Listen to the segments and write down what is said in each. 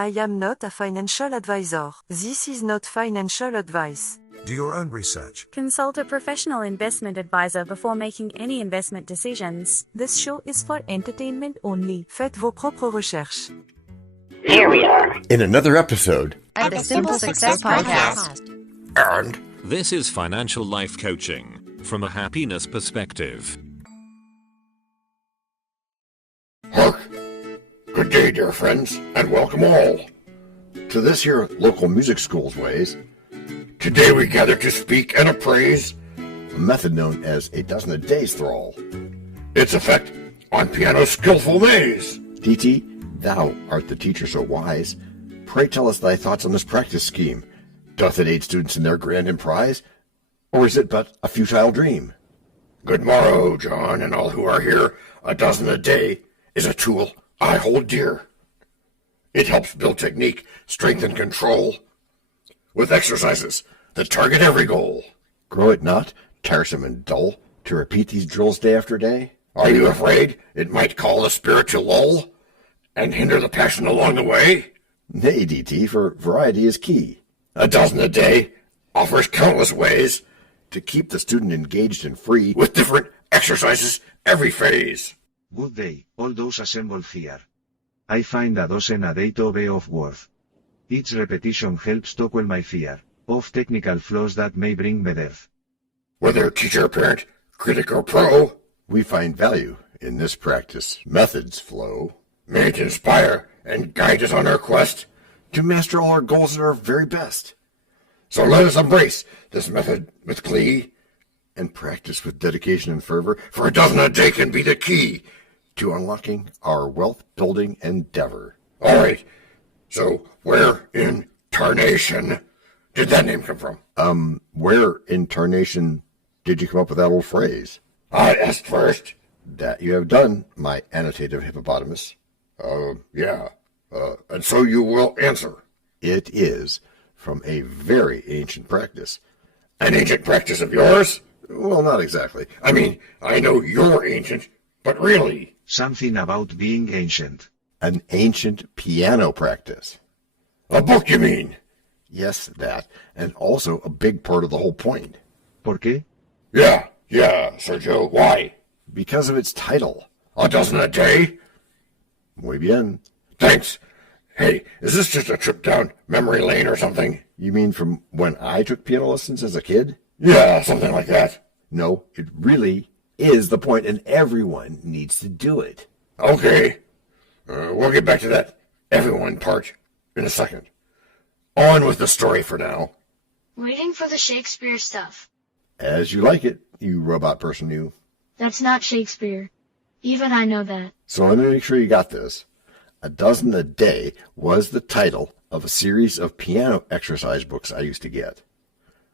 I am not a financial advisor. This is not financial advice. Do your own research. Consult a professional investment advisor before making any investment decisions. This show is for entertainment only. Faites vos propres recherches. Here we are in another episode of the Simple Success Podcast. And this is financial life coaching from a happiness perspective. Hark! Good day, dear friends, and welcome all to this here local music school's ways. Today we gather to speak and appraise a method known as a dozen a day's thrall. Its effect on piano's skillful maze. DT, thou art the teacher so wise. Pray tell us thy thoughts on this practice scheme. Doth it aid students in their grand emprise, or is it but a futile dream? Good morrow, John, and all who are here. A dozen a day is a tool I hold dear. It helps build technique, strength, and control, with exercises that target every goal. Grow it not tiresome and dull to repeat these drills day after day? Are you afraid it might call the spirit to lull and hinder the passion along the way? Nay, DT, for variety is key. A dozen a day offers countless ways to keep the student engaged and free with different exercises every phase. Good day, all those assembled here. I find a dozen a day to be of worth. Each repetition helps to quell my fear of technical flaws that may bring me death. Whether teacher, parent, critic, or pro, we find value in this practice. Methods flow. May it inspire and guide us on our quest to master all our goals at our very best. So let us embrace this method with glee and practice with dedication and fervor, for a dozen a day can be the key to unlocking our wealth-building endeavor. All right, so where in tarnation did that name come from? Where in tarnation did you come up with that old phrase? I asked first. That you have done, my annotative hippopotamus. Yeah. And so you will answer. It is from a very ancient practice. An ancient practice of yours? Well, not exactly. I mean, I know you're ancient, but really. Something about being ancient. An ancient piano practice. A book, you mean? Yes, that. And also a big part of the whole point. ¿Por qué? Yeah, Sergio. Why? Because of its title. A dozen a day? Muy bien. Thanks. Hey, is this just a trip down memory lane or something? You mean from when I took piano lessons as a kid? Yeah, something like that. No, it really is the point, and everyone needs to do it. Okay. We'll get back to that everyone part in a second. On with the story for now. Waiting for the Shakespeare stuff. As you like it, you robot person you. That's not Shakespeare. Even I know that. So let me make sure you got this. A Dozen a Day was the title of a series of piano exercise books I used to get.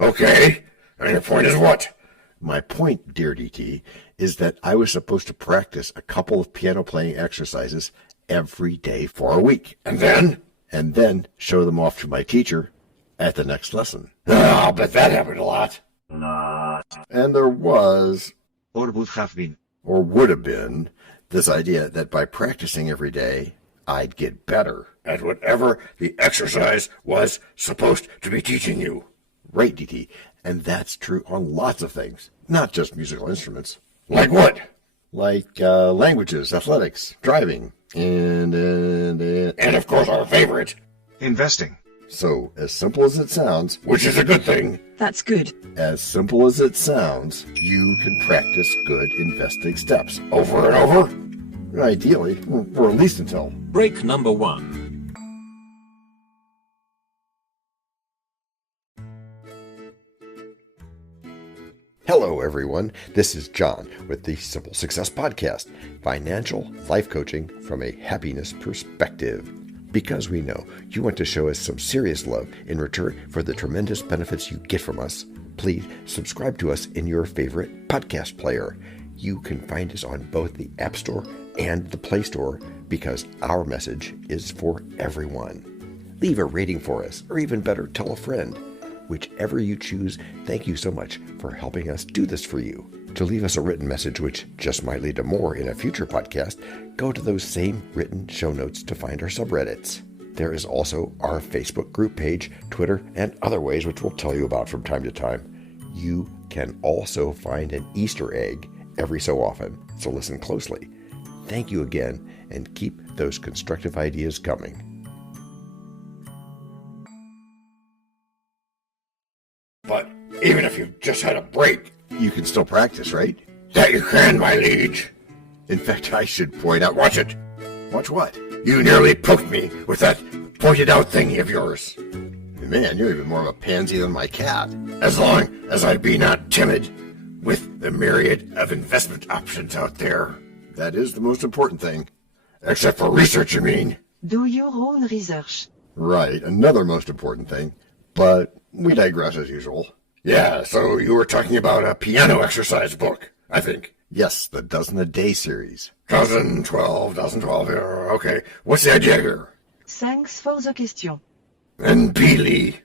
Okay, and your point is what? My point, dear DT, is that I was supposed to practice a couple of piano playing exercises every day for a week. And then? And then show them off to my teacher at the next lesson. I'll bet that happened a lot. And there was, Or would have been. or would have been, this idea that by practicing every day, I'd get better at whatever the exercise was supposed to be teaching you. Right, DT, and that's true on lots of things, not just musical instruments. Like what? Like languages, athletics, driving, and of course our favorite, Investing. So, as simple as it sounds, which is a good thing, That's good. as simple as it sounds, you can practice good investing steps over and over, ideally, or at least until. Break number 1. Hello, everyone. This is John with the Simple Success Podcast, financial life coaching from a happiness perspective. Because we know you want to show us some serious love in return for the tremendous benefits you get from us, please subscribe to us in your favorite podcast player. You can find us on both the App Store and the Play Store because our message is for everyone. Leave a rating for us, or even better, tell a friend. Whichever you choose, thank you so much for helping us do this for you. To leave us a written message, which just might lead to more in a future podcast, go to those same written show notes to find our subreddits. There is also our Facebook group page, Twitter, and other ways which we'll tell you about from time to time. You can also find an Easter egg every so often, so listen closely. Thank you again, and keep those constructive ideas coming. But even if you've just had a break, you can still practice, right? That you can, my liege. In fact, I should point out, watch it. Watch what? You nearly poked me with that pointed out thingy of yours. Man, you're even more of a pansy than my cat. As long as I be not timid with the myriad of investment options out there. That is the most important thing. Except for research, you mean? Do your own research. Right, another most important thing. But we digress as usual. Yeah, so you were talking about a piano exercise book, I think. Yes, the Dozen a Day series. Dozen 12, okay. What's the idea here? Thanks for the question. And Beely.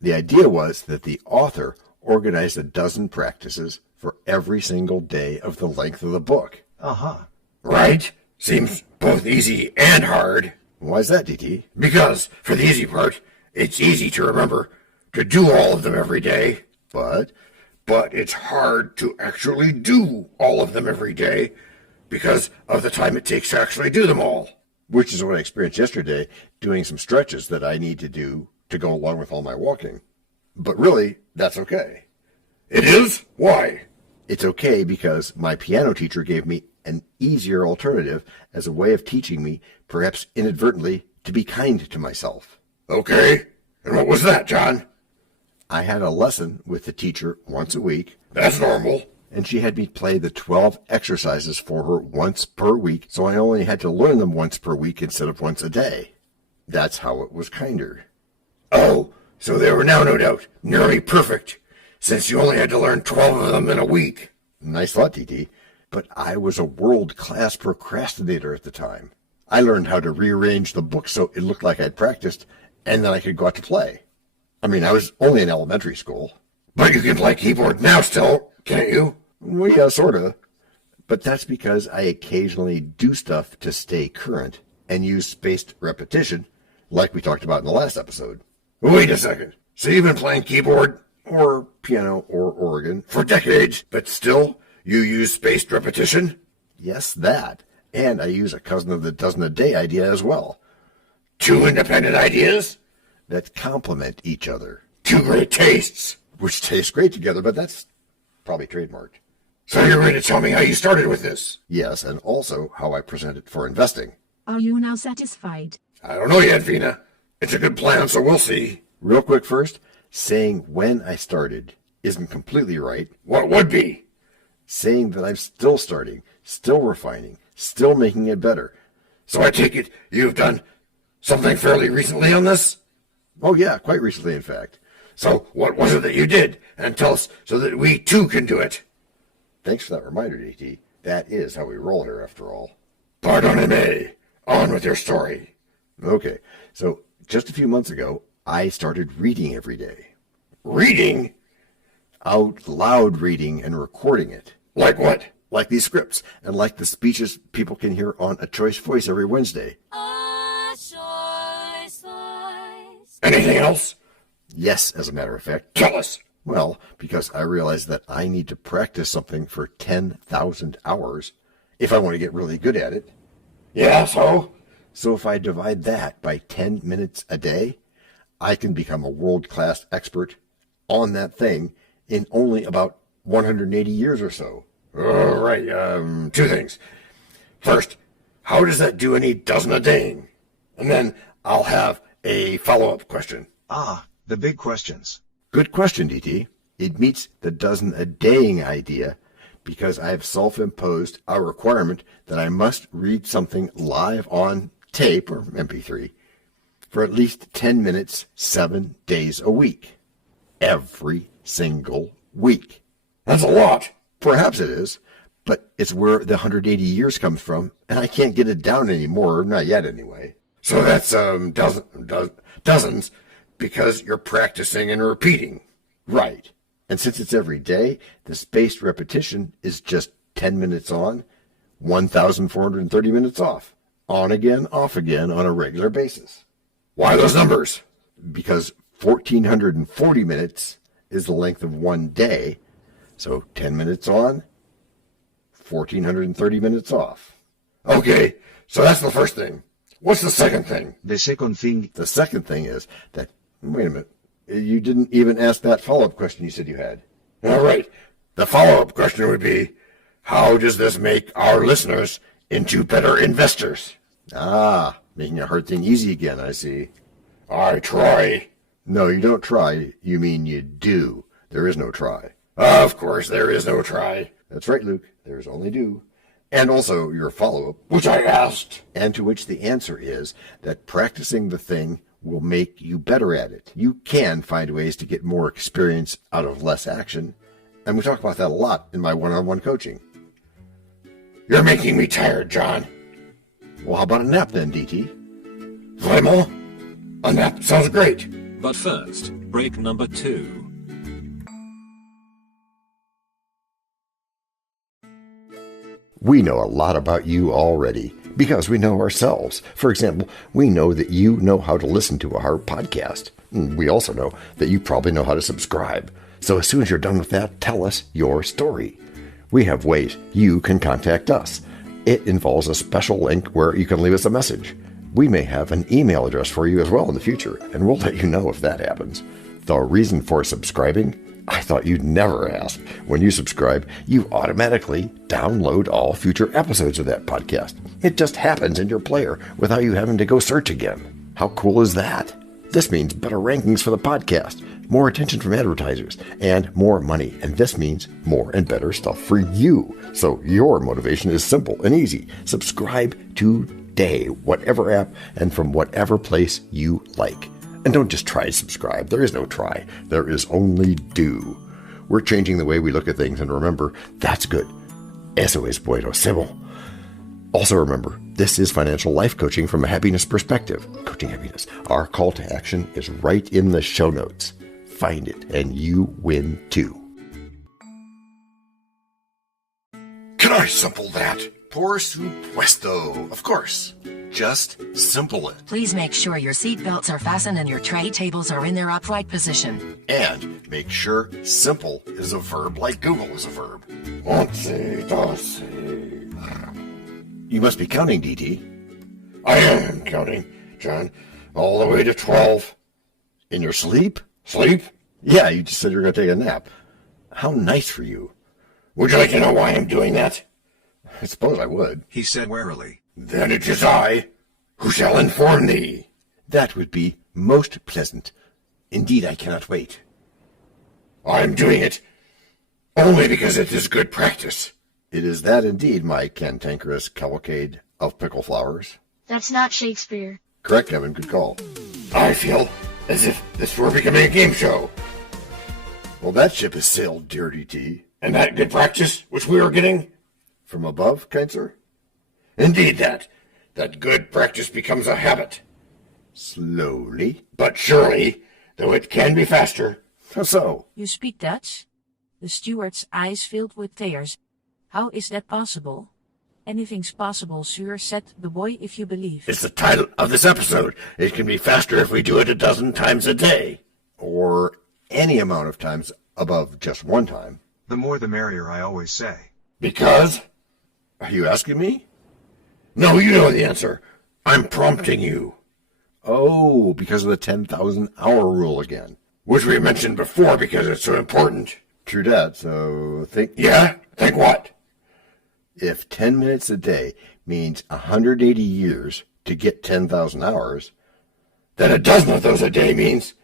The idea was that the author organized a dozen practices for every single day of the length of the book. Uh-huh. Right? Seems both easy and hard. Why is that, DT? Because, for the easy part, it's easy to remember to do all of them every day. But it's hard to actually do all of them every day because of the time it takes to actually do them all. Which is what I experienced yesterday, doing some stretches that I need to do to go along with all my walking. But really, that's okay. It is? Why? It's okay because my piano teacher gave me an easier alternative as a way of teaching me, perhaps inadvertently, to be kind to myself. Okay. And what was that, John? I had a lesson with the teacher once a week. That's normal. And she had me play the 12 exercises for her once per week, so I only had to learn them once per week instead of once a day. That's how it was kinder. Oh, so they were now, no doubt, nearly perfect, since you only had to learn 12 of them in a week. Nice thought, DT. But I was a world-class procrastinator at the time. I learned how to rearrange the book so it looked like I'd practiced, and then I could go out to play. I mean, I was only in elementary school. But you can play keyboard now still, can't you? Well, yeah, sort of. But that's because I occasionally do stuff to stay current and use spaced repetition, like we talked about in the last episode. Wait a second. So you've been playing keyboard, or piano, or organ for decades, but still you use spaced repetition? Yes, that. And I use a cousin of the Dozen a Day idea as well. Two independent ideas that complement each other. Two great tastes, which taste great together, but that's probably trademarked. So you're ready to tell me how you started with this? Yes, and also how I present it for investing. Are you now satisfied? I don't know yet, Vina. It's a good plan, so we'll see. Real quick first, saying when I started isn't completely right. What would be? Saying that I'm still starting, still refining, still making it better. So I take it you've done something fairly recently on this? Oh yeah, quite recently in fact. So what was it that you did? And tell us so that we too can do it. Thanks for that reminder, DT. That is how we roll here after all. Pardonnez-me. On with your story. Okay, so just a few months ago, I started reading every day. Reading? Out loud reading and recording it. Like what? Like these scripts, and like the speeches people can hear on A Choice Voice every Wednesday. A choice voice. Anything else? Yes, as a matter of fact. Tell us. Well, because I realized that I need to practice something for 10,000 hours if I want to get really good at it. Yeah, so? So if I divide that by 10 minutes a day, I can become a world-class expert on that thing in only about 180 years or so. All right, two things. First, how does that do any dozen a daying? And then I'll have a follow-up question. Ah, the big questions. Good question, DT. It meets the dozen a daying idea because I have self-imposed a requirement that I must read something live on tape or MP3 for at least 10 minutes, 7 days a week. Every single week. That's a lot. Perhaps it is, but it's where the 180 years comes from, and I can't get it down anymore, not yet anyway. So that's dozens, because you're practicing and repeating. Right. And since it's every day, the spaced repetition is just 10 minutes on, 1,430 minutes off. On again, off again on a regular basis. Why those numbers? Because 1,440 minutes is the length of one day. So 10 minutes on, 1,430 minutes off. Okay, so that's the first thing. What's the second thing? The second thing, The second thing is that, wait a minute, you didn't even ask that follow-up question you said you had. All right, the follow-up question would be, how does this make our listeners into better investors? Ah, making a hard thing easy again, I see. I try. No, you don't try. You mean you do. There is no try. Of course, there is no try. That's right, Luke. There's only do. And also your follow-up, which I asked, and to which the answer is that practicing the thing will make you better at it. You can find ways to get more experience out of less action, and we talk about that a lot in my one-on-one coaching. You're making me tired, John. Well, how about a nap then, DT? Vraiment? A nap sounds great. But first, break number 2. We know a lot about you already because we know ourselves. For example, we know that you know how to listen to our podcast. We also know that you probably know how to subscribe. So as soon as you're done with that, tell us your story. We have ways you can contact us. It involves a special link where you can leave us a message. We may have an email address for you as well in the future, and we'll let you know if that happens. The reason for subscribing? I thought you'd never ask. When you subscribe, you automatically download all future episodes of that podcast. It just happens in your player without you having to go search again. How cool is that? This means better rankings for the podcast, more attention from advertisers, and more money. And this means more and better stuff for you. So your motivation is simple and easy. Subscribe today, whatever app and from whatever place you like. And don't just try to subscribe. There is no try. There is only do. We're changing the way we look at things, and remember, that's good. Eso es bueno, Sybil. Also remember, this is financial life coaching from a happiness perspective. Coaching happiness. Our call to action is right in the show notes. Find it, and you win too. Can I simple that? Por supuesto. Of course. Just simple it. Please make sure your seat belts are fastened and your tray tables are in their upright position. And make sure simple is a verb like Google is a verb. Once, dos. You must be counting, DT. I am counting, John. All the way to 12. In your sleep? Sleep? Yeah, you just said you were going to take a nap. How nice for you. Would you like to know why I'm doing that? I suppose I would. he said warily. Then it is I who shall inform thee. That would be most pleasant. Indeed, I cannot wait. I am doing it only because it is good practice. It is that indeed, my cantankerous cavalcade of pickle flowers. That's not Shakespeare. Correct, Evan. Good call. I feel as if this were becoming a game show. Well, that ship has sailed, dear DT. And that good practice which we are getting? From above, kind sir? Indeed that good practice becomes a habit. Slowly, but surely, though it can be faster. How so? You speak Dutch? The steward's eyes filled with tears. How is that possible? Anything's possible, sir, said the boy, if you believe. It's the title of this episode. It can be faster if we do it 12 times a day. Or any amount of times above just one time. The more the merrier, I always say. Because? Are you asking me? No, you know the answer. I'm prompting you. Oh, because of the 10,000 hour rule again. Which we mentioned before because it's so important. True that, so think... Yeah? Think what? If 10 minutes a day means 180 years to get 10,000 hours, then a dozen of those a day means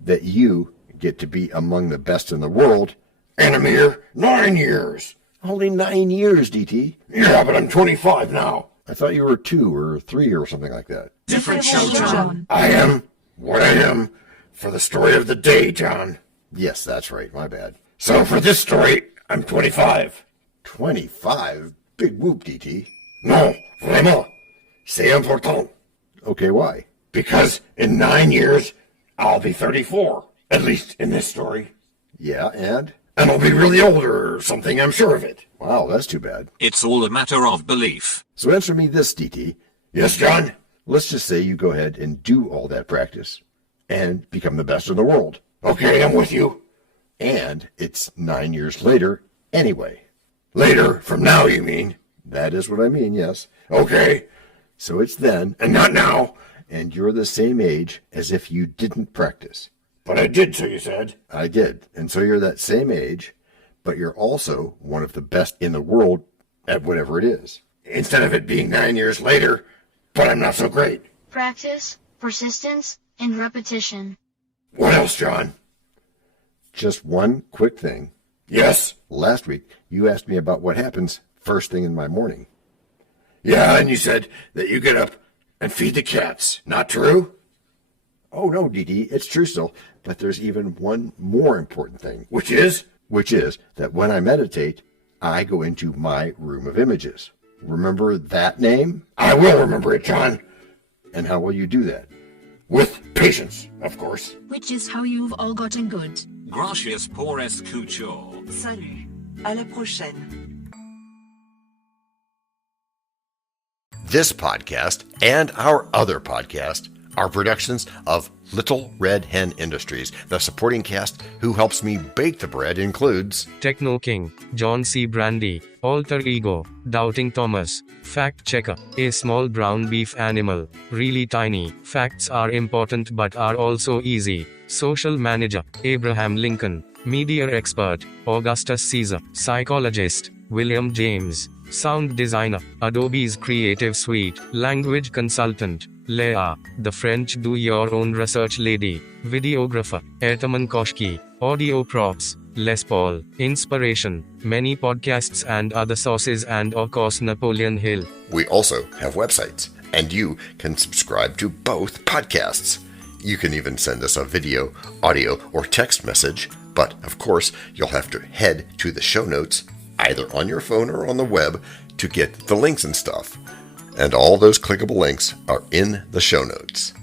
that you get to be among the best in the world in a mere 9 years. Only 9 years, DT. Yeah, but I'm 25 now. I thought you were 2 or 3 or something like that. Different show, John. I am what I am for the story of the day, John. Yes, that's right. My bad. So for this story, I'm 25. 25? Big whoop, DT. No, vraiment. C'est important. Okay, why? Because in 9 years, I'll be 34. At least in this story. Yeah, and? And I'll be really old or something, I'm sure of it. Wow, that's too bad. It's all a matter of belief. So answer me this, DT. Yes, John? let's just say you go ahead and do all that practice and become the best in the world. Okay, I'm with you. And it's 9 years later anyway. Later, from now, you mean? That is what I mean, yes. Okay. So it's then, and not now, and you're the same age as if you didn't practice. But I did, so you said. I did. And so you're that same age, but you're also one of the best in the world at whatever it is. Instead of it being 9 years later, but I'm not so great. Practice, persistence, and repetition. What else, John? Just one quick thing. Yes? Last week, you asked me about what happens first thing in my morning. Yeah, and you said that you get up and feed the cats. Not true? Oh, no, Dee, it's true still. But there's even one more important thing. Which is? Which is that when I meditate, I go into my room of images. Remember that name? I will remember it, John. And how will you do that? With patience, of course. Which is how you've all gotten good. Gracias por escuchar. Salut. À la prochaine. This podcast and our other podcast are productions of Little Red Hen Industries. The supporting cast who helps me bake the bread includes Techno King, John Brandy, Alter Ego, Doubting Thomas, Fact Checker, a small brown beef animal, really tiny, facts are important but are also easy, Social Manager, Abraham Lincoln, Media Expert, Augustus Caesar, Psychologist, William James, Sound Designer, Adobe's Creative Suite, Language Consultant, Leah, the French do-your-own research lady, Videographer, Ertaman Koshki, Audio Props, Les Paul, Inspiration, many podcasts and other sources and of course Napoleon Hill. We also have websites, and you can subscribe to both podcasts. You can even send us a video, audio, or text message, but of course you'll have to head to the show notes, either on your phone or on the web, to get the links and stuff. And all those clickable links are in the show notes.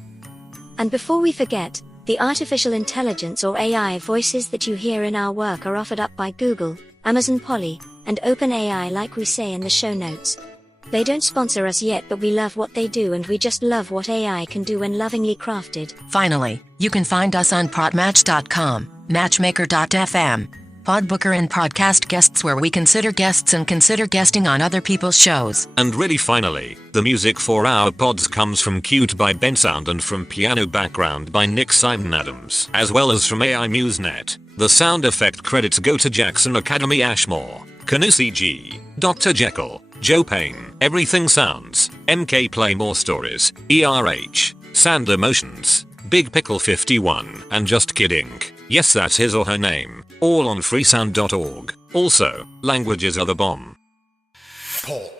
And before we forget, the artificial intelligence or AI voices that you hear in our work are offered up by Google, Amazon Polly, and OpenAI like we say in the show notes. They don't sponsor us yet, but we love what they do and we just love what AI can do when lovingly crafted. Finally, you can find us on podmatch.com, matchmaker.fm, Podbooker and Podcast Guests, where we consider guests and consider guesting on other people's shows. And really finally, the music for our pods comes from Cute by Ben Sound and from Piano Background by Nick Simon Adams, as well as from AI MuseNet. The sound effect credits go to Jackson Academy Ashmore, Canusi G, Dr. Jekyll, Joe Payne, Everything Sounds, MK Play More Stories, ERH, Sand Emotions, Big Pickle 51, and Just Kidding. Yes, that's his or her name. All on freesound.org. Also, languages are the bomb. Paul.